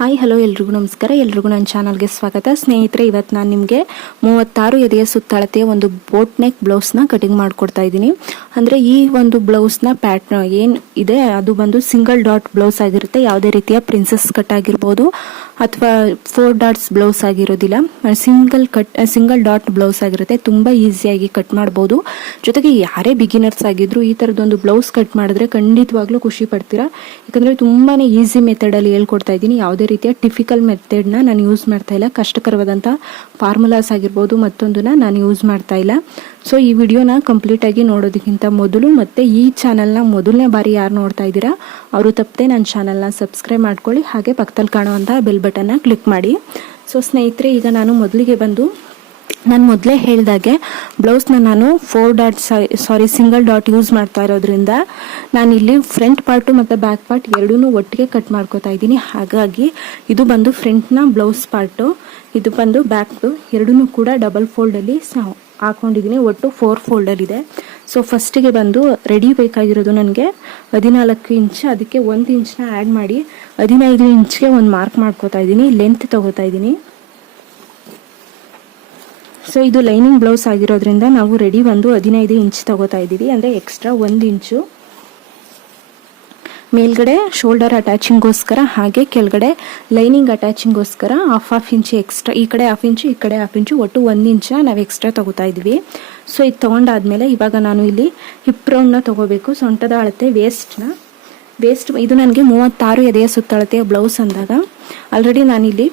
Hi hello ಎಲ್ರಿಗೂ ನಮಸ್ಕಾರ. ಎಲ್ರಿಗೂ ನನ್ನ ಚಾನಲ್ಗೆ ಸ್ವಾಗತ. ಸ್ನೇಹಿತರೆ, ಇವತ್ತು ನಾನು ನಿಮಗೆ 36 ಎದೆಯ ಸುತ್ತಳತೆಯ ಒಂದು ಬೋಟ್ ನೆಕ್ ಬ್ಲೌಸ್ನ ಕಟಿಂಗ್ ಮಾಡಿಕೊಡ್ತಾ ಇದ್ದೀನಿ. ಅಂದರೆ ಈ ಒಂದು ಬ್ಲೌಸ್ನ ಪ್ಯಾಟ್ರನ್ ಏನು ಇದೆ ಅದು ಬಂದು ಸಿಂಗಲ್ ಡಾಟ್ ಬ್ಲೌಸ್ ಆಗಿರುತ್ತೆ. ಯಾವುದೇ ರೀತಿಯ ಪ್ರಿನ್ಸಸ್ ಕಟ್ ಆಗಿರ್ಬೋದು ಅಥವಾ 4 ಡಾಟ್ಸ್ ಬ್ಲೌಸ್ ಆಗಿರೋದಿಲ್ಲ, ಸಿಂಗಲ್ ಡಾಟ್ ಬ್ಲೌಸ್ ಆಗಿರುತ್ತೆ. ತುಂಬ ಈಸಿಯಾಗಿ ಕಟ್ ಮಾಡ್ಬೋದು. ಜೊತೆಗೆ ಯಾರೇ ಬಿಗಿನರ್ಸ್ ಆಗಿದ್ರು ಈ ಥರದೊಂದು ಬ್ಲೌಸ್ ಕಟ್ ಮಾಡಿದ್ರೆ ಖಂಡಿತವಾಗ್ಲೂ ಖುಷಿ ಪಡ್ತೀರಾ. ಯಾಕಂದರೆ ತುಂಬಾ ಈಸಿ ಮೆಥಡಲ್ಲಿ ಹೇಳ್ಕೊಡ್ತಾ ಇದ್ದೀನಿ. ಯಾವುದೇ ರೀತಿಯ ಟಿಪಿಕಲ್ ಮೆಥಡ್ನ ನಾನು ಯೂಸ್ ಮಾಡ್ತಾ ಇಲ್ಲ. ಕಷ್ಟಕರವಾದಂಥ ಫಾರ್ಮುಲಾಸ್ ಆಗಿರ್ಬೋದು ಮತ್ತೊಂದನ್ನ ನಾನು ಯೂಸ್ ಮಾಡ್ತಾ ಇಲ್ಲ. ಸೊ ಈ ವಿಡಿಯೋನ ಕಂಪ್ಲೀಟಾಗಿ ನೋಡೋದಕ್ಕಿಂತ ಮೊದಲು ಮತ್ತು ಈ ಚಾನಲ್ನ ಮೊದಲನೇ ಬಾರಿ ಯಾರು ನೋಡ್ತಾ ಇದ್ದೀರಾ ಅವರು ತಪ್ಪದೆ ನನ್ನ ಚಾನಲ್ನ ಸಬ್ಸ್ಕ್ರೈಬ್ ಮಾಡ್ಕೊಳ್ಳಿ. ಹಾಗೆ ಪಕ್ಕದಲ್ಲಿ ಕಾಣುವಂಥ ಬೆಲ್ ಬಟನ್ನ ಕ್ಲಿಕ್ ಮಾಡಿ. ಸೊ ಸ್ನೇಹಿತರೆ, ಈಗ ನಾನು ಮೊದಲೇ ಹೇಳಿದಾಗೆ ಬ್ಲೌಸ್ನ ನಾನು 4 ಡಾಟ್ ಸಿಂಗಲ್ ಡಾಟ್ ಯೂಸ್ ಮಾಡ್ತಾ ಇರೋದ್ರಿಂದ ನಾನು ಇಲ್ಲಿ ಫ್ರಂಟ್ ಪಾರ್ಟು ಮತ್ತು ಬ್ಯಾಕ್ ಪಾರ್ಟ್ ಎರಡೂ ಒಟ್ಟಿಗೆ ಕಟ್ ಮಾಡ್ಕೋತಾ ಇದ್ದೀನಿ. ಹಾಗಾಗಿ ಇದು ಬಂದು ಫ್ರಂಟ್ನ ಬ್ಲೌಸ್ ಪಾರ್ಟು, ಇದು ಬಂದು ಬ್ಯಾಕ್ದು, ಎರಡೂ ಕೂಡ ಡಬಲ್ ಫೋಲ್ಡಲ್ಲಿ ಹಾಕೊಂಡಿದ್ದೀನಿ. ಒಟ್ಟು 4 ಫೋಲ್ಡಲ್ಲಿದೆ. ಸೊ ಫಸ್ಟಿಗೆ ಬಂದು ರೆಡಿ ಬೇಕಾಗಿರೋದು ನನಗೆ 14 ಇಂಚ್. ಅದಕ್ಕೆ 1 ಇಂಚ್ನ ಆ್ಯಡ್ ಮಾಡಿ 15 ಇಂಚ್ಗೆ ಒಂದು ಮಾರ್ಕ್ ಮಾಡ್ಕೋತಾ ಇದ್ದೀನಿ. ಲೆಂತ್ ತಗೋತಾ ಇದ್ದೀನಿ. ಸೊ ಇದು ಲೈನಿಂಗ್ ಬ್ಲೌಸ್ ಆಗಿರೋದ್ರಿಂದ ನಾವು ರೆಡಿ ಒಂದು 15 ಇಂಚ್ ತಗೋತಾ ಇದ್ದೀವಿ. ಅಂದರೆ ಎಕ್ಸ್ಟ್ರಾ 1 ಇಂಚು ಮೇಲ್ಗಡೆ ಶೋಲ್ಡರ್ ಅಟ್ಯಾಚಿಂಗೋಸ್ಕರ, ಹಾಗೆ ಕೆಳಗಡೆ ಲೈನಿಂಗ್ ಅಟ್ಯಾಚಿಂಗೋಸ್ಕರ ಹಾಫ್ ಇಂಚ್ ಎಕ್ಸ್ಟ್ರಾ, ಈ ಕಡೆ ಹಾಫ್ ಇಂಚು ಈ ಕಡೆ ಹಾಫ್ ಇಂಚು, ಒಟ್ಟು 1 ಇಂಚನ್ನ ನಾವು ಎಕ್ಸ್ಟ್ರಾ ತಗೋತಾ ಇದ್ವಿ. ಸೊ ಇದು ತೊಗೊಂಡಾದ್ಮೇಲೆ ಇವಾಗ ನಾನು ಇಲ್ಲಿ ಹಿಪ್ ರೌಂಡ್ನ ತೊಗೋಬೇಕು. ಸೊಂಟದ ಅಳತೆ ವೇಸ್ಟ್ ಇದು ನನಗೆ 36 ಎದೆಯ ಸುತ್ತಳತೆಯ ಬ್ಲೌಸ್ ಅಂದಾಗ ಆಲ್ರೆಡಿ ನಾನಿಲ್ಲಿ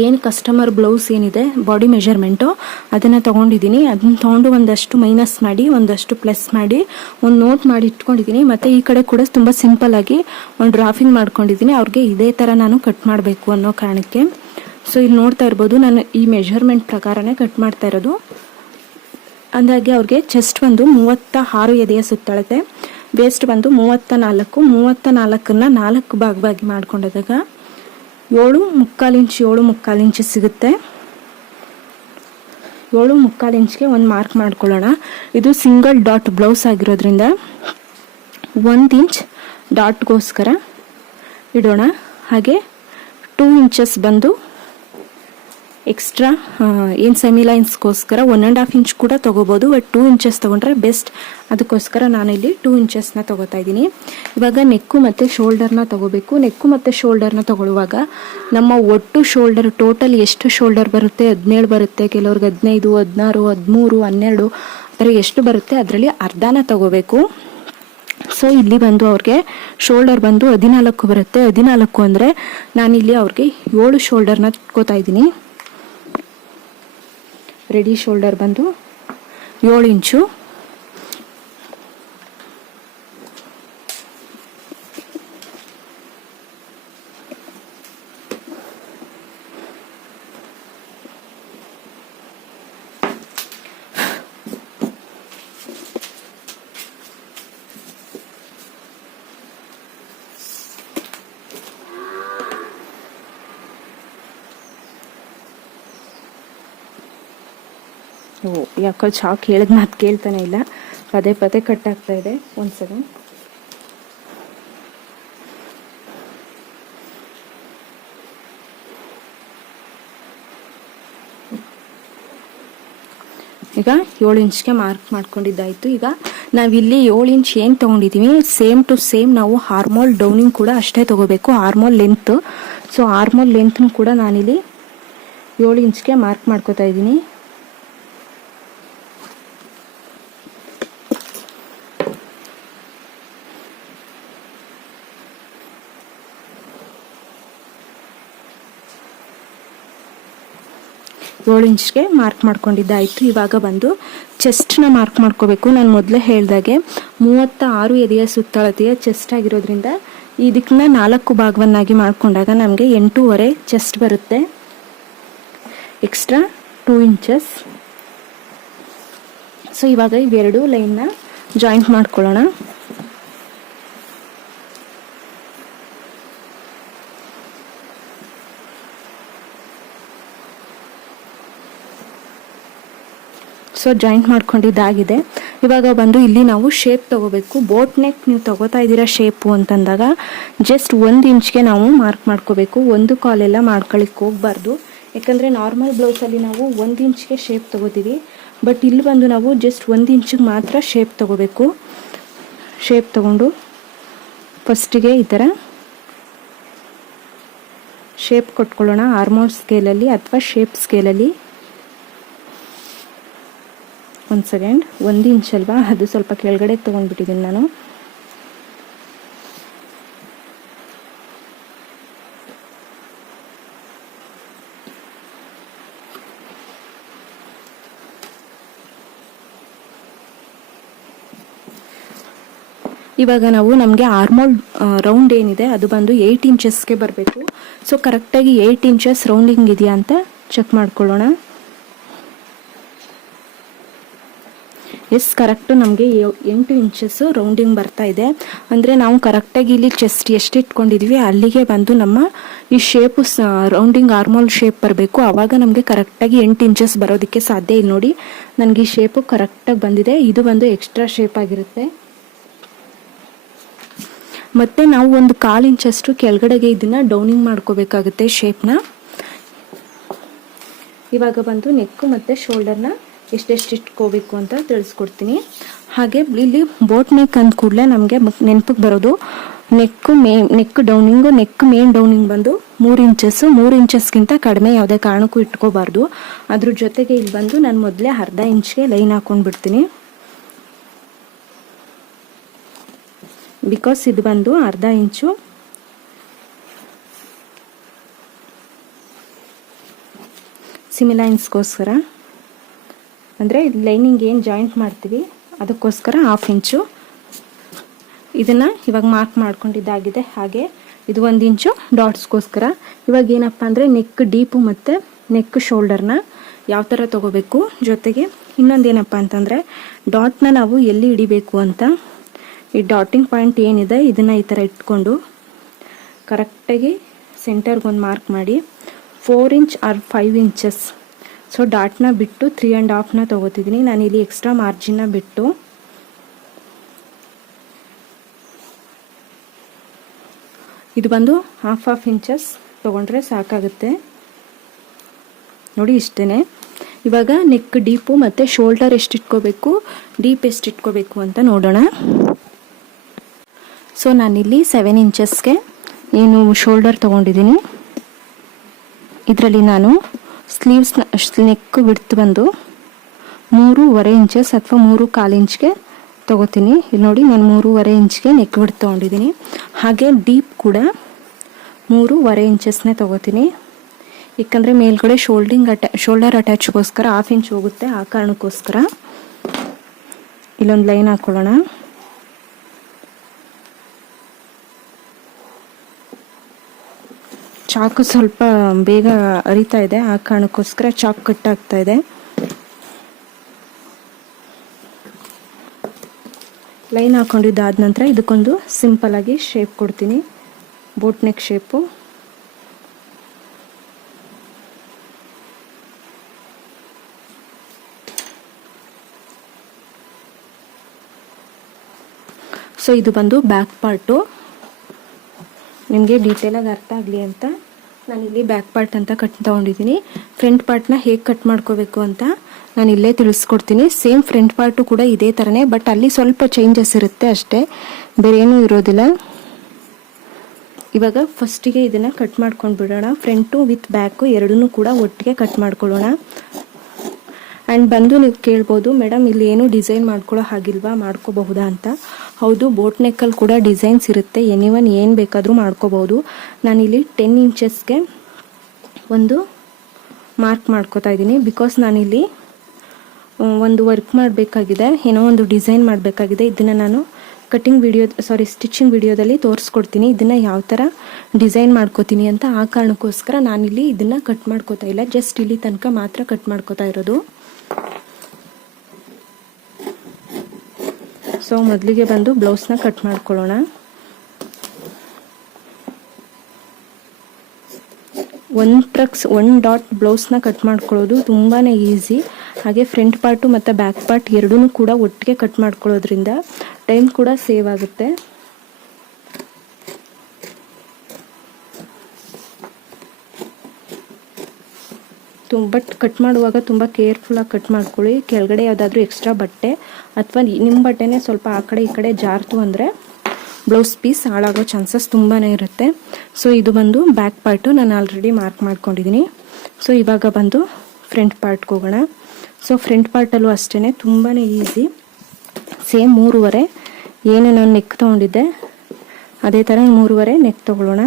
ಏನು ಕಸ್ಟಮರ್ ಬ್ಲೌಸ್ ಏನಿದೆ ಬಾಡಿ ಮೆಜರ್ಮೆಂಟು ಅದನ್ನು ತೊಗೊಂಡಿದ್ದೀನಿ. ಅದನ್ನ ತೊಗೊಂಡು ಒಂದಷ್ಟು ಮೈನಸ್ ಮಾಡಿ ಒಂದಷ್ಟು ಪ್ಲಸ್ ಮಾಡಿ ಒಂದು ನೋಟ್ ಮಾಡಿ ಇಟ್ಕೊಂಡಿದ್ದೀನಿ. ಮತ್ತು ಈ ಕಡೆ ಕೂಡ ತುಂಬ ಸಿಂಪಲ್ಲಾಗಿ ಒಂದು ಡ್ರಾಫಿಂಗ್ ಮಾಡ್ಕೊಂಡಿದ್ದೀನಿ. ಅವ್ರಿಗೆ ಇದೇ ಥರ ನಾನು ಕಟ್ ಮಾಡಬೇಕು ಅನ್ನೋ ಕಾರಣಕ್ಕೆ. ಸೊ ಇಲ್ಲಿ ನೋಡ್ತಾ ಇರ್ಬೋದು, ನಾನು ಈ ಮೆಜರ್ಮೆಂಟ್ ಪ್ರಕಾರನೇ ಕಟ್ ಮಾಡ್ತಾ ಇರೋದು. ಅಂದಾಗೆ ಅವ್ರಿಗೆ ಚೆಸ್ಟ್ ಒಂದು 36 ಎದೆಯ ಸುತ್ತಳತೆ, ವೇಸ್ಟ್ ಬಂದು 34. 34ನ್ನ 4 ಭಾಗವಾಗಿ ಮಾಡ್ಕೊಂಡಾಗ 7.25 ಇಂಚ್ ಸಿಗುತ್ತೆ. 7.25 ಇಂಚ್ಗೆ ಒಂದು ಮಾರ್ಕ್ ಮಾಡ್ಕೊಳ್ಳೋಣ. ಇದು ಸಿಂಗಲ್ ಡಾಟ್ ಬ್ಲೌಸ್ ಆಗಿರೋದ್ರಿಂದ 1 ಇಂಚ್ ಡಾಟ್ಗೋಸ್ಕರ ಇಡೋಣ. ಹಾಗೆ 2 ಇಂಚಸ್ ಬಂದು ಎಕ್ಸ್ಟ್ರಾ ಏನು ಸೆಮಿ ಲೈನ್ಸ್ಗೋಸ್ಕರ 1.5 ಇಂಚ್ ಕೂಡ ತೊಗೋಬೋದು. ಬಟ್ 2 ಇಂಚಸ್ ತೊಗೊಂಡ್ರೆ ಬೆಸ್ಟ್. ಅದಕ್ಕೋಸ್ಕರ ನಾನಿಲ್ಲಿ 2 ಇಂಚಸ್ನ ತೊಗೋತಾ ಇದ್ದೀನಿ. ಇವಾಗ ನೆಕ್ಕು ಮತ್ತು ಶೋಲ್ಡರ್ನ ತೊಗೋಬೇಕು. ನೆಕ್ಕು ಮತ್ತು ಶೋಲ್ಡರ್ನ ತೊಗೊಳ್ಳುವಾಗ ನಮ್ಮ ಒಟ್ಟು ಶೋಲ್ಡರ್ ಟೋಟಲ್ ಎಷ್ಟು ಶೋಲ್ಡರ್ ಬರುತ್ತೆ, 17 ಬರುತ್ತೆ, ಕೆಲವ್ರಿಗೆ 15, 16, 13, 12 ಆ ಥರ ಎಷ್ಟು ಬರುತ್ತೆ ಅದರಲ್ಲಿ ಅರ್ಧನ ತೊಗೋಬೇಕು. ಸೊ ಇಲ್ಲಿ ಬಂದು ಅವ್ರಿಗೆ ಶೋಲ್ಡರ್ ಬಂದು 14 ಬರುತ್ತೆ. 14 ಅಂದರೆ ನಾನಿಲ್ಲಿ ಅವ್ರಿಗೆ 7 ಶೋಲ್ಡರ್ನ ಇಟ್ಕೋತಾ ಇದ್ದೀನಿ. ರೆಡಿ ಶೋಲ್ಡರ್ ಬಂದು 7 ಇಂಚು. ಯಾಕೋ ಚಾಕ್ ಹೇಳಿದ ಮಾತು ಕೇಳ್ತಾನೆ ಇಲ್ಲ, ಪದೇ ಕಟ್ ಆಗ್ತಾ ಇದೆ. ಒಂದು ಸೆಕೆಂಡ್. ಈಗ 7 ಇಂಚ್ಗೆ ಮಾರ್ಕ್ ಮಾಡ್ಕೊಂಡಿದ್ದಾಯಿತು. ಈಗ ನಾವಿಲ್ಲಿ 7 ಇಂಚ್ ಏನು ತೊಗೊಂಡಿದ್ದೀವಿ ಸೇಮ್ ಟು ಸೇಮ್ ನಾವು ಆರ್ಮೋಲ್ ಡೌನಿಂಗ್ ಕೂಡ ಅಷ್ಟೇ ತೊಗೋಬೇಕು. ಆರ್ಮೋಲ್ ಲೆಂತ್, ಸೊ ಆರ್ಮೋಲ್ ಲೆಂತ್ನು ಕೂಡ ನಾನಿಲ್ಲಿ 7 ಇಂಚ್ಗೆ ಮಾರ್ಕ್ ಮಾಡ್ಕೋತಾ ಇದ್ದೀನಿ. ಏಳು ಇಂಚ್ಗೆ ಮಾರ್ಕ್ ಮಾಡ್ಕೊಂಡಿದ್ದಾಯಿತು. ಇವಾಗ ಬಂದು ಚೆಸ್ಟ್ನ ಮಾರ್ಕ್ ಮಾಡ್ಕೋಬೇಕು. ನಾನು ಮೊದಲೇ ಹೇಳಿದಾಗೆ 36 ಎದೆಯ ಸುತ್ತಳತೆಯ ಚೆಸ್ಟ್ ಆಗಿರೋದ್ರಿಂದ ಇದಕ್ಕನ್ನ 4 ಭಾಗವನ್ನಾಗಿ ಮಾಡ್ಕೊಂಡಾಗ ನಮಗೆ 8.5 ಚೆಸ್ಟ್ ಬರುತ್ತೆ. Extra 2 inches. ಸೊ ಇವಾಗ ಇವೆರಡು ಲೈನ್ನ ಜಾಯಿಂಟ್ ಮಾಡ್ಕೊಳ್ಳೋಣ. ಸೊ ಜಾಯಿಂಟ್ ಮಾಡ್ಕೊಂಡಿದ್ದಾಗಿದೆ. ಇವಾಗ ಬಂದು ಇಲ್ಲಿ ನಾವು ಶೇಪ್ ತಗೋಬೇಕು. ಬೋಟ್ ನೆಕ್ ನೀವು ತಗೋತಾ ಇದ್ದೀರಾ ಶೇಪು ಅಂತಂದಾಗ ಜಸ್ಟ್ 1 ಇಂಚ್ಗೆ ನಾವು ಮಾರ್ಕ್ ಮಾಡ್ಕೋಬೇಕು. ಒಂದು ಕಾಲೆಲ್ಲ ಮಾಡ್ಕೊಳ್ಳಿಕ್ಕೆ ಹೋಗಬಾರ್ದು. ಯಾಕಂದರೆ ನಾರ್ಮಲ್ ಬ್ಲೌಸಲ್ಲಿ ನಾವು 1 ಇಂಚ್ಗೆ ಶೇಪ್ ತಗೋತೀವಿ. ಬಟ್ ಇಲ್ಲಿ ಬಂದು ನಾವು ಜಸ್ಟ್ 1 ಇಂಚಿಗೆ ಮಾತ್ರ ಶೇಪ್ ತಗೋಬೇಕು. ಶೇಪ್ ತಗೊಂಡು ಫಸ್ಟಿಗೆ ಈ ಥರ ಶೇಪ್ ಕೊಟ್ಕೊಳ್ಳೋಣ. ಆರ್ಮೋಲ್ ಸ್ಕೇಲಲ್ಲಿ ಅಥವಾ ಶೇಪ್ ಸ್ಕೇಲಲ್ಲಿ. 1 ಸೆಕೆಂಡ್. 1 ಇಂಚ್ ಅಲ್ವಾ, ಅದು ಸ್ವಲ್ಪ ಕೆಳಗಡೆ ತೊಗೊಂಡ್ಬಿಟ್ಟಿದ್ದೀನಿ ನಾನು. ಇವಾಗ ನಾವು ನಮಗೆ ಆರ್ಮೋಲ್ ರೌಂಡ್ ಏನಿದೆ ಅದು ಬಂದು 8 ಇಂಚಸ್ಗೆ ಬರಬೇಕು. ಸೊ ಕರೆಕ್ಟಾಗಿ 8 ಇಂಚಸ್ ರೌಂಡಿಂಗ್ ಇದೆಯಾ ಅಂತ ಚೆಕ್ ಮಾಡ್ಕೊಳ್ಳೋಣ. ಎಸ್, ಕರೆಕ್ಟು ನಮಗೆ 8 ಇಂಚಸ್ಸು ರೌಂಡಿಂಗ್ ಬರ್ತಾ ಇದೆ. ಅಂದರೆ ನಾವು ಕರೆಕ್ಟಾಗಿ ಇಲ್ಲಿ ಚೆಸ್ಟ್ ಎಷ್ಟು ಇಟ್ಕೊಂಡಿದ್ವಿ ಅಲ್ಲಿಗೆ ಬಂದು ನಮ್ಮ ಈ ಶೇಪು ರೌಂಡಿಂಗ್ ಆರ್ಮೋಲ್ ಶೇಪ್ ಬರಬೇಕು. ಆವಾಗ ನಮಗೆ ಕರೆಕ್ಟಾಗಿ 8 ಇಂಚಸ್ ಬರೋದಕ್ಕೆ ಸಾಧ್ಯ. ಇಲ್ಲಿ ನೋಡಿ ನನಗೆ ಈ ಶೇಪು ಕರೆಕ್ಟಾಗಿ ಬಂದಿದೆ. ಇದು ಬಂದು ಎಕ್ಸ್ಟ್ರಾ ಶೇಪ್ ಆಗಿರುತ್ತೆ. ಮತ್ತು ನಾವು ಒಂದು 1/4 ಇಂಚಷ್ಟು ಕೆಳಗಡೆಗೆ ಇದನ್ನು ಡೌನಿಂಗ್ ಮಾಡ್ಕೋಬೇಕಾಗುತ್ತೆ ಶೇಪ್ನ. ಇವಾಗ ಬಂದು ನೆಕ್ಕು ಮತ್ತು ಶೋಲ್ಡರ್ನ ಎಷ್ಟೆಷ್ಟು ಇಟ್ಕೋಬೇಕು ಅಂತ ತಿಳಿಸ್ಕೊಡ್ತೀನಿ. ಹಾಗೆ ಇಲ್ಲಿ ಬೋಟ್ ನೆಕ್ ಅಂದ ಕೂಡಲೇ ನಮಗೆ ನೆನಪಿಗೆ ಬರೋದು ನೆಕ್ ಡೌನಿಂಗು. ನೆಕ್ ಮೇನ್ ಡೌನಿಂಗ್ ಬಂದು 3 ಇಂಚಸ್ಸು. 3 ಇಂಚಸ್ಗಿಂತ ಕಡಿಮೆ ಯಾವುದೇ ಕಾರಣಕ್ಕೂ ಇಟ್ಕೋಬಾರ್ದು. ಅದ್ರ ಜೊತೆಗೆ ಇಲ್ಲಿ ಬಂದು ನಾನು ಮೊದಲೇ 1/2 ಇಂಚ್ಗೆ ಲೈನ್ ಹಾಕೊಂಡು ಬಿಡ್ತೀನಿ. ಬಿಕಾಸ್ ಇದು ಬಂದು 1/2 ಇಂಚು ಸಿಮಿಲೈನ್ಸ್ಗೋಸ್ಕರ, ಅಂದರೆ ಲೈನಿಂಗ್ ಏನು ಜಾಯಿಂಟ್ ಮಾಡ್ತೀವಿ ಅದಕ್ಕೋಸ್ಕರ 1/2 ಇಂಚು ಇದನ್ನು ಇವಾಗ ಮಾರ್ಕ್ ಮಾಡ್ಕೊಂಡಿದ್ದಾಗಿದೆ. ಹಾಗೆ ಇದು 1 ಇಂಚು ಡಾಟ್ಸ್ಗೋಸ್ಕರ. ಇವಾಗ ಏನಪ್ಪ ಅಂದರೆ ನೆಕ್ ಡೀಪು ಮತ್ತು ನೆಕ್ ಶೋಲ್ಡರ್ನ ಯಾವ ಥರ ತೊಗೋಬೇಕು, ಜೊತೆಗೆ ಇನ್ನೊಂದೇನಪ್ಪ ಅಂತಂದರೆ ಡಾಟ್ನ ನಾವು ಎಲ್ಲಿ ಹಿಡಿಬೇಕು ಅಂತ. ಈ ಡಾಟಿಂಗ್ ಪಾಯಿಂಟ್ ಏನಿದೆ ಇದನ್ನು ಈ ಥರ ಇಟ್ಕೊಂಡು ಕರೆಕ್ಟಾಗಿ ಸೆಂಟರ್ಗೊಂದು ಮಾರ್ಕ್ ಮಾಡಿ 4 ಇಂಚ್ ಆರ್ 5 ಇಂಚಸ್. ಸೊ ಡಾಟ್ನ ಬಿಟ್ಟು 3.5ನ ತೊಗೋತಿದ್ದೀನಿ ನಾನಿಲ್ಲಿ ಎಕ್ಸ್ಟ್ರಾ ಮಾರ್ಜಿನ್ನ ಬಿಟ್ಟು. ಇದು ಬಂದು 1/2 ಇಂಚಸ್ ತೊಗೊಂಡ್ರೆ ಸಾಕಾಗುತ್ತೆ. ನೋಡಿ ಇಷ್ಟೇ. ಇವಾಗ ನೆಕ್ ಡೀಪು ಮತ್ತು ಶೋಲ್ಡರ್ ಎಷ್ಟು ಇಟ್ಕೋಬೇಕು, ಡೀಪ್ ಎಷ್ಟು ಇಟ್ಕೋಬೇಕು ಅಂತ ನೋಡೋಣ. ಸೊ ನಾನಿಲ್ಲಿ 7 ಇಂಚಸ್ಗೆ ಏನು ಶೋಲ್ಡರ್ ತೊಗೊಂಡಿದ್ದೀನಿ. ಇದರಲ್ಲಿ ನಾನು ಸ್ಲೀವ್ಸ್ನ ನೆಕ್ ಬಿಡ್ತು ಬಂದು 3.5 ಇಂಚಸ್ ಅಥವಾ 3.25 ಇಂಚ್ಗೆ ತೊಗೋತೀನಿ. ಇಲ್ಲಿ ನೋಡಿ ನಾನು 3.5 ಇಂಚ್ಗೆ ನೆಕ್ ಬಿಡ್ತು ತೊಗೊಂಡಿದ್ದೀನಿ. ಹಾಗೆ ಡೀಪ್ ಕೂಡ 3.5 ಇಂಚಸ್ನೇ ತೊಗೋತೀನಿ. ಯಾಕಂದರೆ ಮೇಲ್ಗಡೆ ಶೋಲ್ಡರ್ ಅಟ್ಯಾಚ್ಗೋಸ್ಕರ 1/2 ಇಂಚ್ ಹೋಗುತ್ತೆ. ಆ ಕಾರಣಕ್ಕೋಸ್ಕರ ಇಲ್ಲೊಂದು ಲೈನ್ ಹಾಕ್ಕೊಳ್ಳೋಣ. ಚಾಕು ಸ್ವಲ್ಪ ಬೇಗ ಅರಿತಾ ಇದೆ, ಆ ಕಾರಣಕ್ಕೋಸ್ಕರ ಚಾಕು ಕಟ್ ಆಗ್ತಾ ಇದೆ. ಲೈನ್ ಹಾಕೊಂಡಿದ್ದಾದ ನಂತರ ಇದಕ್ಕೊಂದು ಸಿಂಪಲ್ ಆಗಿ ಶೇಪ್ ಕೊಡ್ತೀನಿ, ಬೋಟ್ ನೆಕ್ ಶೇಪು. ಸೊ ಇದು ಬಂದು ಬ್ಯಾಕ್ ಪಾರ್ಟು. ನಿಮಗೆ ಡೀಟೇಲಾಗಿ ಅರ್ಥ ಆಗಲಿ ಅಂತ ನಾನಿಲ್ಲಿ ಬ್ಯಾಕ್ ಪಾರ್ಟ್ ಅಂತ ಕಟ್ ತೊಗೊಂಡಿದ್ದೀನಿ. ಫ್ರಂಟ್ ಪಾರ್ಟ್ನ ಹೇಗೆ ಕಟ್ ಮಾಡ್ಕೋಬೇಕು ಅಂತ ನಾನು ಇಲ್ಲೇ ತಿಳಿಸ್ಕೊಡ್ತೀನಿ. ಸೇಮ್ ಫ್ರಂಟ್ ಪಾರ್ಟು ಕೂಡ ಇದೇ ಥರನೇ, ಬಟ್ ಅಲ್ಲಿ ಸ್ವಲ್ಪ ಚೇಂಜಸ್ ಇರುತ್ತೆ ಅಷ್ಟೇ, ಬೇರೆ ಏನೂ ಇರೋದಿಲ್ಲ. ಇವಾಗ ಫಸ್ಟಿಗೆ ಇದನ್ನು ಕಟ್ ಮಾಡ್ಕೊಂಡು ಬಿಡೋಣ. ಫ್ರಂಟು ವಿತ್ ಬ್ಯಾಕು ಎರಡನ್ನೂ ಕೂಡ ಒಟ್ಟಿಗೆ ಕಟ್ ಮಾಡ್ಕೊಳ್ಳೋಣ. ಆ್ಯಂಡ್ ಬಂದು ನೀವು ಕೇಳ್ಬೋದು, ಮೇಡಮ್ ಇಲ್ಲಿ ಏನು ಡಿಸೈನ್ ಮಾಡ್ಕೊಳ್ಳೋ ಹಾಗಿಲ್ವಾ, ಮಾಡ್ಕೋಬಹುದಾ ಅಂತ. ಹೌದು, ಬೋಟ್ ನೆಕ್ಕಲ್ಲಿ ಕೂಡ ಡಿಸೈನ್ಸ್ ಇರುತ್ತೆ. ಎನಿವನ್ ಏನು ಬೇಕಾದರೂ ಮಾಡ್ಕೋಬಹುದು. ನಾನಿಲ್ಲಿ 10 ಇಂಚಸ್ಗೆ ಒಂದು ಮಾರ್ಕ್ ಮಾಡ್ಕೋತಾ ಇದ್ದೀನಿ. ಬಿಕಾಸ್ ನಾನಿಲ್ಲಿ ಒಂದು ವರ್ಕ್ ಮಾಡಬೇಕಾಗಿದೆ, ಏನೋ ಒಂದು ಡಿಸೈನ್ ಮಾಡಬೇಕಾಗಿದೆ. ಇದನ್ನು ನಾನು ಸ್ಟಿಚಿಂಗ್ ವಿಡಿಯೋದಲ್ಲಿ ತೋರಿಸ್ಕೊಡ್ತೀನಿ ಇದನ್ನು ಯಾವ ಥರ ಡಿಸೈನ್ ಮಾಡ್ಕೋತೀನಿ ಅಂತ. ಆ ಕಾರಣಕ್ಕೋಸ್ಕರ ನಾನಿಲ್ಲಿ ಇದನ್ನು ಕಟ್ ಮಾಡ್ಕೋತಾ ಇಲ್ಲ, ಜಸ್ಟ್ ಇಲ್ಲಿ ತನಕ ಮಾತ್ರ ಕಟ್ ಮಾಡ್ಕೋತಾ ಇರೋದು. ಸೊ ಮೊದಲಿಗೆ ಬಂದು ಬ್ಲೌಸ್ನ ಕಟ್ ಮಾಡ್ಕೊಳ್ಳೋಣ. ಒನ್ ಡಾಟ್ ಬ್ಲೌಸ್ನ ಕಟ್ ಮಾಡ್ಕೊಳ್ಳೋದು ತುಂಬಾ ಈಸಿ. ಹಾಗೆ ಫ್ರಂಟ್ ಪಾರ್ಟು ಮತ್ತು ಬ್ಯಾಕ್ ಪಾರ್ಟ್ ಎರಡೂ ಕೂಡ ಒಟ್ಟಿಗೆ ಕಟ್ ಮಾಡ್ಕೊಳ್ಳೋದ್ರಿಂದ ಟೈಮ್ ಕೂಡ ಸೇವ್ ಆಗುತ್ತೆ. ಬಟ್ ಕಟ್ ಮಾಡುವಾಗ ತುಂಬ ಕೇರ್ಫುಲ್ಲಾಗಿ ಕಟ್ ಮಾಡ್ಕೊಳ್ಳಿ. ಕೆಳಗಡೆ ಯಾವುದಾದ್ರೂ ಎಕ್ಸ್ಟ್ರಾ ಬಟ್ಟೆ ಅಥವಾ ನಿಮ್ಮ ಬಟ್ಟೆನೇ ಸ್ವಲ್ಪ ಆ ಕಡೆ ಈ ಕಡೆ ಜಾರ್ತು ಅಂದರೆ ಬ್ಲೌಸ್ ಪೀಸ್ ಹಾಳಾಗೋ ಚಾನ್ಸಸ್ ತುಂಬಾ ಇರುತ್ತೆ. ಸೊ ಇದು ಬಂದು ಬ್ಯಾಕ್ ಪಾರ್ಟು, ನಾನು ಆಲ್ರೆಡಿ ಮಾರ್ಕ್ ಮಾಡ್ಕೊಂಡಿದ್ದೀನಿ. ಸೊ ಇವಾಗ ಬಂದು ಫ್ರಂಟ್ ಪಾರ್ಟ್ಗೆ ಹೋಗೋಣ. ಸೊ ಫ್ರಂಟ್ ಪಾರ್ಟಲ್ಲೂ ಅಷ್ಟೇ ತುಂಬಾ ಈಸಿ. ಸೇಮ್ 3.5 ಏನು ನಾನು ನೆಕ್ ತೊಗೊಂಡಿದ್ದೆ ಅದೇ ಥರ 3.5 ನೆಕ್ ತೊಗೊಳ್ಳೋಣ.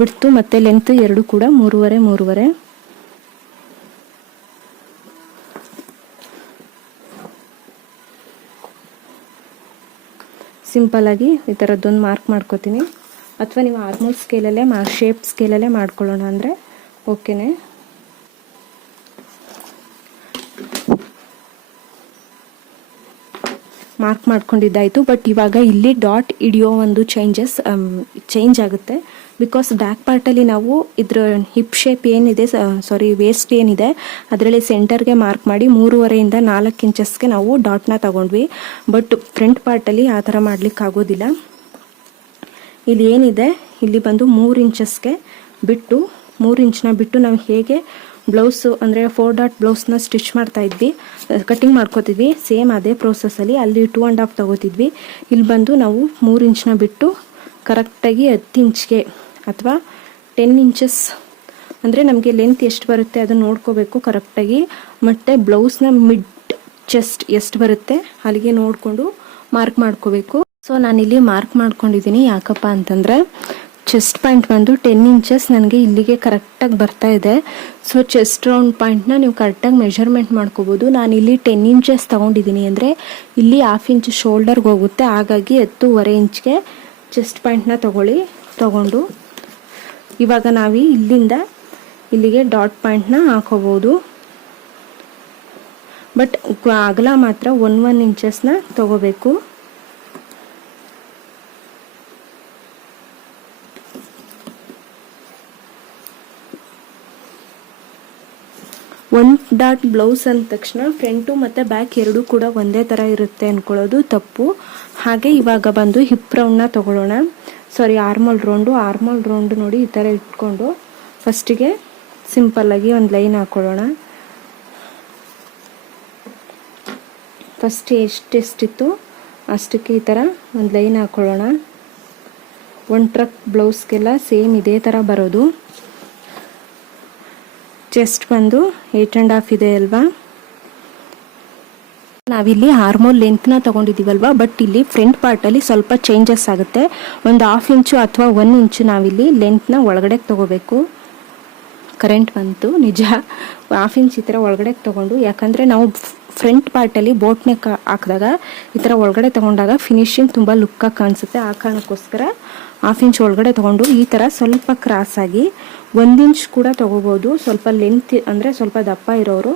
ವಿಡ್ತು ಮತ್ತು ಲೆಂತ್ ಎರಡು ಕೂಡ 3.5 ಸಿಂಪಲ್ಲಾಗಿ ಈ ಥರದ್ದೊಂದು ಮಾರ್ಕ್ ಮಾಡ್ಕೋತೀನಿ. ಅಥವಾ ನೀವು ಆರ್ಮೋಲ್ ಸ್ಕೇಲಲ್ಲೇ ಶೇಪ್ ಸ್ಕೇಲಲ್ಲೇ ಮಾಡ್ಕೊಳ್ಳೋಣ ಅಂದರೆ ಓಕೆನೇ. ಮಾರ್ಕ್ ಮಾಡ್ಕೊಂಡಿದ್ದಾಯಿತು. ಬಟ್ ಇವಾಗ ಇಲ್ಲಿ ಡಾಟ್ ಹಿಡಿಯೋ ಒಂದು ಚೇಂಜ್ ಆಗುತ್ತೆ. ಬಿಕಾಸ್ ಬ್ಯಾಕ್ ಪಾರ್ಟಲ್ಲಿ ನಾವು ಇದ್ರ ಹಿಪ್ ಶೇಪ್ ಏನಿದೆ, ವೇಸ್ಟ್ ಏನಿದೆ ಅದರಲ್ಲಿ ಸೆಂಟರ್ಗೆ ಮಾರ್ಕ್ ಮಾಡಿ 3.5 4 ಇಂಚಸ್ಗೆ ನಾವು ಡಾಟ್ನ ತಗೊಂಡ್ವಿ. ಬಟ್ ಫ್ರಂಟ್ ಪಾರ್ಟಲ್ಲಿ ಆ ಥರ ಮಾಡಲಿಕ್ಕಾಗೋದಿಲ್ಲ. ಇಲ್ಲಿ ಏನಿದೆ ಇಲ್ಲಿ ಬಂದು 3 ಇಂಚಸ್ಗೆ ಬಿಟ್ಟು 3 ಇಂಚ್ನ ಬಿಟ್ಟು ನಾವು ಹೇಗೆ ಬ್ಲೌಸು ಅಂದರೆ 4 ಡಾಟ್ ಬ್ಲೌಸ್ನ ಸ್ಟಿಚ್ ಮಾಡ್ತಾ ಇದ್ವಿ, ಕಟ್ಟಿಂಗ್ ಮಾಡ್ಕೋತಿದ್ವಿ, ಸೇಮ್ ಅದೇ ಪ್ರೋಸೆಸ್ಸಲ್ಲಿ ಅಲ್ಲಿ 2.5 ತಗೋತಿದ್ವಿ. ಇಲ್ಲಿ ಬಂದು ನಾವು 3 ಇಂಚ್ನ ಬಿಟ್ಟು ಕರೆಕ್ಟಾಗಿ 10 ಇಂಚ್ಗೆ ಅಥವಾ 10 ಇಂಚಸ್ ಅಂದರೆ ನಮಗೆ ಲೆಂತ್ ಎಷ್ಟು ಬರುತ್ತೆ ಅದನ್ನು ನೋಡ್ಕೋಬೇಕು ಕರೆಕ್ಟಾಗಿ. ಮತ್ತು ಬ್ಲೌಸ್ನ ಮಿಡ್ ಚೆಸ್ಟ್ ಎಷ್ಟು ಬರುತ್ತೆ ಅಲ್ಲಿಗೆ ನೋಡಿಕೊಂಡು ಮಾರ್ಕ್ ಮಾಡ್ಕೋಬೇಕು. ಸೊ ನಾನಿಲ್ಲಿ ಮಾರ್ಕ್ ಮಾಡ್ಕೊಂಡಿದ್ದೀನಿ. ಯಾಕಪ್ಪ ಅಂತಂದರೆ ಚೆಸ್ಟ್ ಪಾಯಿಂಟ್ ಬಂದು 10 ಇಂಚಸ್ ನನಗೆ ಇಲ್ಲಿಗೆ ಕರೆಕ್ಟಾಗಿ ಬರ್ತಾ ಇದೆ. ಸೊ ಚೆಸ್ಟ್ ರೌಂಡ್ ಪಾಯಿಂಟ್ನ ನೀವು ಕರೆಕ್ಟಾಗಿ ಮೆಷರ್ಮೆಂಟ್ ಮಾಡ್ಕೋಬೋದು. ನಾನಿಲ್ಲಿ 10 ಇಂಚಸ್ ತೊಗೊಂಡಿದ್ದೀನಿ ಅಂದರೆ ಇಲ್ಲಿ 1/2 ಇಂಚ್ ಶೋಲ್ಡರ್ಗೆ ಹೋಗುತ್ತೆ. ಹಾಗಾಗಿ 10.5 ಇಂಚ್ಗೆ ಚೆಸ್ಟ್ ಪಾಯಿಂಟ್ನ ತಗೊಂಡು ಇವಾಗ ನಾವು ಇಲ್ಲಿಂದ ಇಲ್ಲಿಗೆ ಡಾಟ್ ಪಾಯಿಂಟ್ನ ಹಾಕೋಬೋದು. ಬಟ್ ಅಗಲ ಮಾತ್ರ 1 ಇಂಚಸ್ನ ತಗೋಬೇಕು. ಒನ್ ಡಾಟ್ ಬ್ಲೌಸ್ ಅಂದ ತಕ್ಷಣ ಫ್ರಂಟು ಮತ್ತು ಬ್ಯಾಕ್ ಎರಡೂ ಕೂಡ ಒಂದೇ ಥರ ಇರುತ್ತೆ ಅಂದ್ಕೊಳ್ಳೋದು ತಪ್ಪು. ಹಾಗೆ ಇವಾಗ ಬಂದು ಹಿಪ್ ರೌಂಡ್ನ ತೊಗೊಳ್ಳೋಣ. ಆರ್ಮೋಲ್ ರೌಂಡು ನೋಡಿ ಈ ಥರ ಇಟ್ಕೊಂಡು ಫಸ್ಟಿಗೆ ಸಿಂಪಲ್ಲಾಗಿ ಒಂದು ಲೈನ್ ಹಾಕ್ಕೊಳ್ಳೋಣ. ಫಸ್ಟ್ ಎಷ್ಟೆಷ್ಟಿತ್ತು ಅಷ್ಟಕ್ಕೆ ಈ ಥರ ಒಂದು ಲೈನ್ ಹಾಕ್ಕೊಳ್ಳೋಣ. ಒಂದು ಟ್ರಕ್ ಬ್ಲೌಸ್ಗೆಲ್ಲ ಸೇಮ್ ಇದೇ ಥರ ಬರೋದು. ಚೆಸ್ಟ್ ಬಂದು 8.5 ಇದೆ ಅಲ್ವಾ. ನಾವಿಲ್ಲಿ ಆರ್ಮೋಲ್ ಲೆಂತ್ನ ತೊಗೊಂಡಿದ್ದೀವಲ್ವಾ. ಬಟ್ ಇಲ್ಲಿ ಫ್ರಂಟ್ ಪಾರ್ಟಲ್ಲಿ ಸ್ವಲ್ಪ ಚೇಂಜಸ್ ಆಗುತ್ತೆ. ಒಂದು 1/2 ಇಂಚು ಅಥವಾ 1 ಇಂಚು ನಾವಿಲ್ಲಿ ಲೆಂತ್ನ ಒಳಗಡೆ ತೊಗೋಬೇಕು. ಕರೆಂಟ್ ಬಂತು ನಿಜ. 1/2 ಇಂಚ್ ಈ ಥರ ಒಳಗಡೆ ತೊಗೊಂಡು, ಯಾಕಂದರೆ ನಾವು ಫ್ರಂಟ್ ಪಾರ್ಟಲ್ಲಿ ಬೋಟ್ ನೆಕ್ ಹಾಕಿದಾಗ ಈ ಥರ ಒಳಗಡೆ ತೊಗೊಂಡಾಗ ಫಿನಿಶಿಂಗ್ ತುಂಬ ಲುಕ್ಕಾಗಿ ಕಾಣಿಸುತ್ತೆ. ಆ ಕಾರಣಕ್ಕೋಸ್ಕರ 1/2 ಇಂಚ್ ಒಳಗಡೆ ತೊಗೊಂಡು ಈ ಥರ ಸ್ವಲ್ಪ ಕ್ರಾಸಾಗಿ 1 ಇಂಚ್ ಕೂಡ ತೊಗೋಬೋದು. ಸ್ವಲ್ಪ ಲೆಂತ್ ಅಂದರೆ ಸ್ವಲ್ಪ ದಪ್ಪ ಇರೋರು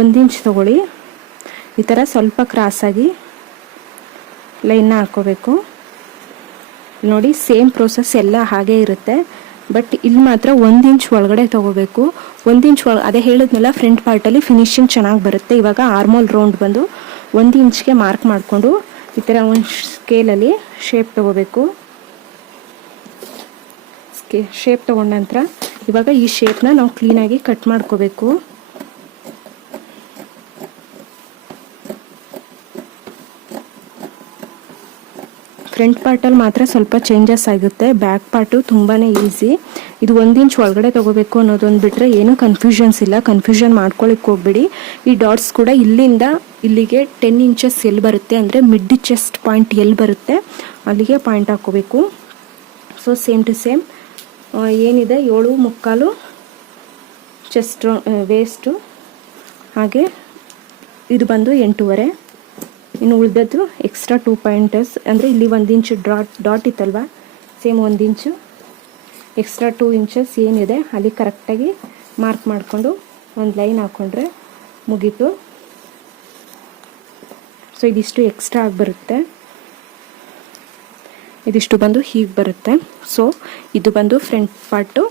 1 ಇಂಚ್ ತೊಗೊಳ್ಳಿ. ಈ ಥರ ಸ್ವಲ್ಪ ಕ್ರಾಸಾಗಿ ಲೈನ್ನ ಹಾಕ್ಕೋಬೇಕು. ನೋಡಿ ಸೇಮ್ ಪ್ರೋಸೆಸ್ ಎಲ್ಲ ಹಾಗೇ ಇರುತ್ತೆ. ಬಟ್ ಇಲ್ಲಿ ಮಾತ್ರ 1 ಇಂಚ್ ಒಳಗಡೆ ತೊಗೋಬೇಕು. 1 ಇಂಚ್ ಅದೇ ಹೇಳಿದ್ನಲ್ಲ, ಫ್ರಂಟ್ ಪಾರ್ಟಲ್ಲಿ ಫಿನಿಶಿಂಗ್ ಚೆನ್ನಾಗಿ ಬರುತ್ತೆ. ಇವಾಗ ಆರ್ಮೋಲ್ ರೌಂಡ್ ಬಂದು 1 ಇಂಚ್ಗೆ ಮಾರ್ಕ್ ಮಾಡಿಕೊಂಡು ಈ ಥರ ಒಂದು ಸ್ಕೇಲಲ್ಲಿ ಶೇಪ್ ತೊಗೋಬೇಕು. ಶೇಪ್ ತೊಗೊಂಡ ನಂತರ ಇವಾಗ ಈ ಶೇಪ್ನ ನಾವು ಕ್ಲೀನಾಗಿ ಕಟ್ ಮಾಡ್ಕೋಬೇಕು. ಫ್ರಂಟ್ ಪಾರ್ಟಲ್ಲಿ ಮಾತ್ರ ಸ್ವಲ್ಪ ಚೇಂಜಸ್ ಆಗುತ್ತೆ. ಬ್ಯಾಕ್ ಪಾರ್ಟು ತುಂಬಾ ಈಸಿ. ಇದು 1 ಇಂಚ್ ಒಳಗಡೆ ತೊಗೋಬೇಕು ಅನ್ನೋದೊಂದು ಬಿಟ್ಟರೆ ಏನೂ ಕನ್ಫ್ಯೂಷನ್ಸ್ ಇಲ್ಲ. ಕನ್ಫ್ಯೂಷನ್ ಮಾಡ್ಕೊಳ್ಳಿಕ್ಕೆ ಹೋಗ್ಬೇಡಿ. ಈ ಡಾಟ್ಸ್ ಕೂಡ ಇಲ್ಲಿಂದ ಇಲ್ಲಿಗೆ 10 ಇಂಚಸ್ ಎಲ್ಲಿ ಬರುತ್ತೆ ಅಂದರೆ ಮಿಡ್ ಚೆಸ್ಟ್ ಪಾಯಿಂಟ್ ಎಲ್ಲಿ ಬರುತ್ತೆ ಅಲ್ಲಿಗೆ ಪಾಯಿಂಟ್ ಹಾಕ್ಕೋಬೇಕು. ಸೊ ಸೇಮ್ ಟು ಸೇಮ್ ಏನಿದೆ 7.75 ಚೆಸ್ಟ್ ವೇಸ್ಟು, ಹಾಗೆ ಇದು ಬಂದು 8.5. ಇನ್ನು ಉಳಿದದ್ದು ಎಕ್ಸ್ಟ್ರಾ 2 ಪಾಯಿಂಟರ್ಸ್ ಅಂದರೆ ಇಲ್ಲಿ 1 ಇಂಚ್ ಡಾಟ್ ಇತ್ತಲ್ವ, ಸೇಮ್ 1 ಇಂಚು ಎಕ್ಸ್ಟ್ರಾ 2 ಇಂಚಸ್ ಏನಿದೆ ಅಲ್ಲಿ ಕರೆಕ್ಟಾಗಿ ಮಾರ್ಕ್ ಮಾಡಿಕೊಂಡು ಒಂದು ಲೈನ್ ಹಾಕ್ಕೊಂಡ್ರೆ ಮುಗೀತು. ಸೊ ಇದಿಷ್ಟು ಎಕ್ಸ್ಟ್ರಾ ಆಗಿ ಬರುತ್ತೆ. ಇದಿಷ್ಟು ಬಂದು ಹೀಗೆ ಬರುತ್ತೆ. ಸೊ ಇದು ಬಂದು ಫ್ರಂಟ್ ಪಾರ್ಟು.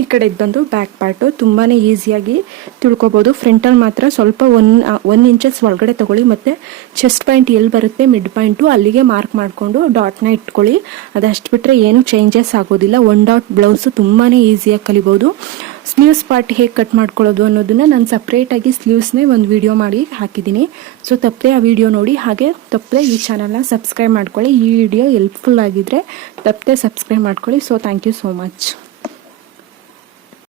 ಈ ಕಡೆ ಬಂದು ಬ್ಯಾಕ್ ಪಾರ್ಟು ತುಂಬಾ ಈಸಿಯಾಗಿ ತಿಳ್ಕೊಬೋದು. ಫ್ರಂಟಲ್ಲಿ ಮಾತ್ರ ಸ್ವಲ್ಪ 1 ಇಂಚಸ್ ಒಳಗಡೆ ತಗೊಳ್ಳಿ, ಮತ್ತು ಚೆಸ್ಟ್ ಪಾಯಿಂಟ್ ಎಲ್ಲಿ ಬರುತ್ತೆ ಮಿಡ್ ಪಾಯಿಂಟು ಅಲ್ಲಿಗೆ ಮಾರ್ಕ್ ಮಾಡಿಕೊಂಡು ಡಾಟ್ನ ಇಟ್ಕೊಳ್ಳಿ. ಅದಷ್ಟು ಬಿಟ್ಟರೆ ಏನು ಚೇಂಜಸ್ ಆಗೋದಿಲ್ಲ. 1 ಡಾಟ್ ಬ್ಲೌಸು ತುಂಬಾ ಈಸಿಯಾಗಿ ಕಲಿಬೋದು. ಸ್ಲೀವ್ಸ್ ಪಾರ್ಟ್ ಹೇಗೆ ಕಟ್ ಮಾಡ್ಕೊಳ್ಳೋದು ಅನ್ನೋದನ್ನು ನಾನು ಸಪ್ರೇಟಾಗಿ ಸ್ಲೀವ್ಸ್ನೇ ಒಂದು ವಿಡಿಯೋ ಮಾಡಿ ಹಾಕಿದ್ದೀನಿ. ಸೊ ತಪ್ಪದೆ ಆ ವಿಡಿಯೋ ನೋಡಿ, ಹಾಗೆ ತಪ್ಪದೆ ಈ ಚಾನಲ್ನ ಸಬ್ಸ್ಕ್ರೈಬ್ ಮಾಡ್ಕೊಳ್ಳಿ. ಈ ವಿಡಿಯೋ ಹೆಲ್ಪ್ಫುಲ್ ಆಗಿದ್ದರೆ ತಪ್ಪದೆ ಸಬ್ಸ್ಕ್ರೈಬ್ ಮಾಡ್ಕೊಳ್ಳಿ. So thank you so much.